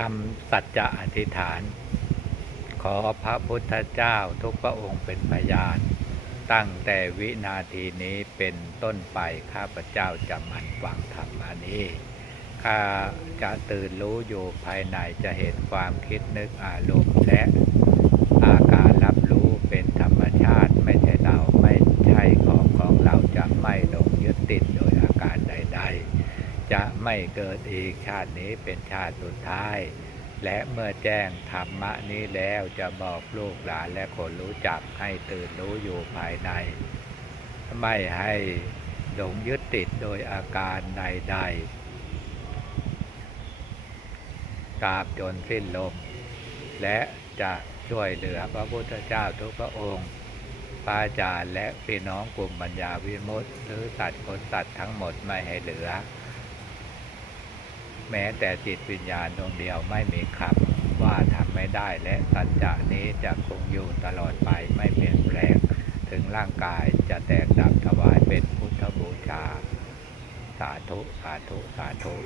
คำสัจจะอธิษฐาน ขอพระพุทธเจ้าทุกพระองค์เป็นพยาน ตั้งแต่วินาทีนี้เป็นต้นไปข้าพเจ้าจะมันฟังธรรมานี้ข้าจะตื่นรู้อยู่ภายในจะเห็นความคิดนึกอารมณ์และอาการรับรู้เป็นธรรมชาติไม่ใช่เราไม่ใช่ของของเราจะไม่ลงยึดติดโดย จะไม่เกิดอีกชาตินี้เป็นชาติสุดท้าย และเมื่อแจ้งธรรมะนี้แล้วจะบอกลูกหลานและคนรู้จักให้ตื่นรู้อยู่ภายใน ไม่ให้หลงยึดติดโดยอาการใดๆตราบจนสิ้นลม และจะช่วยเหลือพระพุทธเจ้าทุกพระองค์พระอาจารย์และพี่น้องกลุ่มปัญญาวิมุตติหรือสัตว์คนสัตว์ทั้งหมดไม่ให้เหลือ แม้แต่จิตวิญญาณดวงเดียวไม่มีคำว่าทำไม่ได้และสัจจะนี้จะคงอยู่ตลอดไปไม่เปลี่ยนแปลง ถึงร่างกายจะแตกดับถวายเป็นพุทธบูชา สาธุ สาธุ สาธุ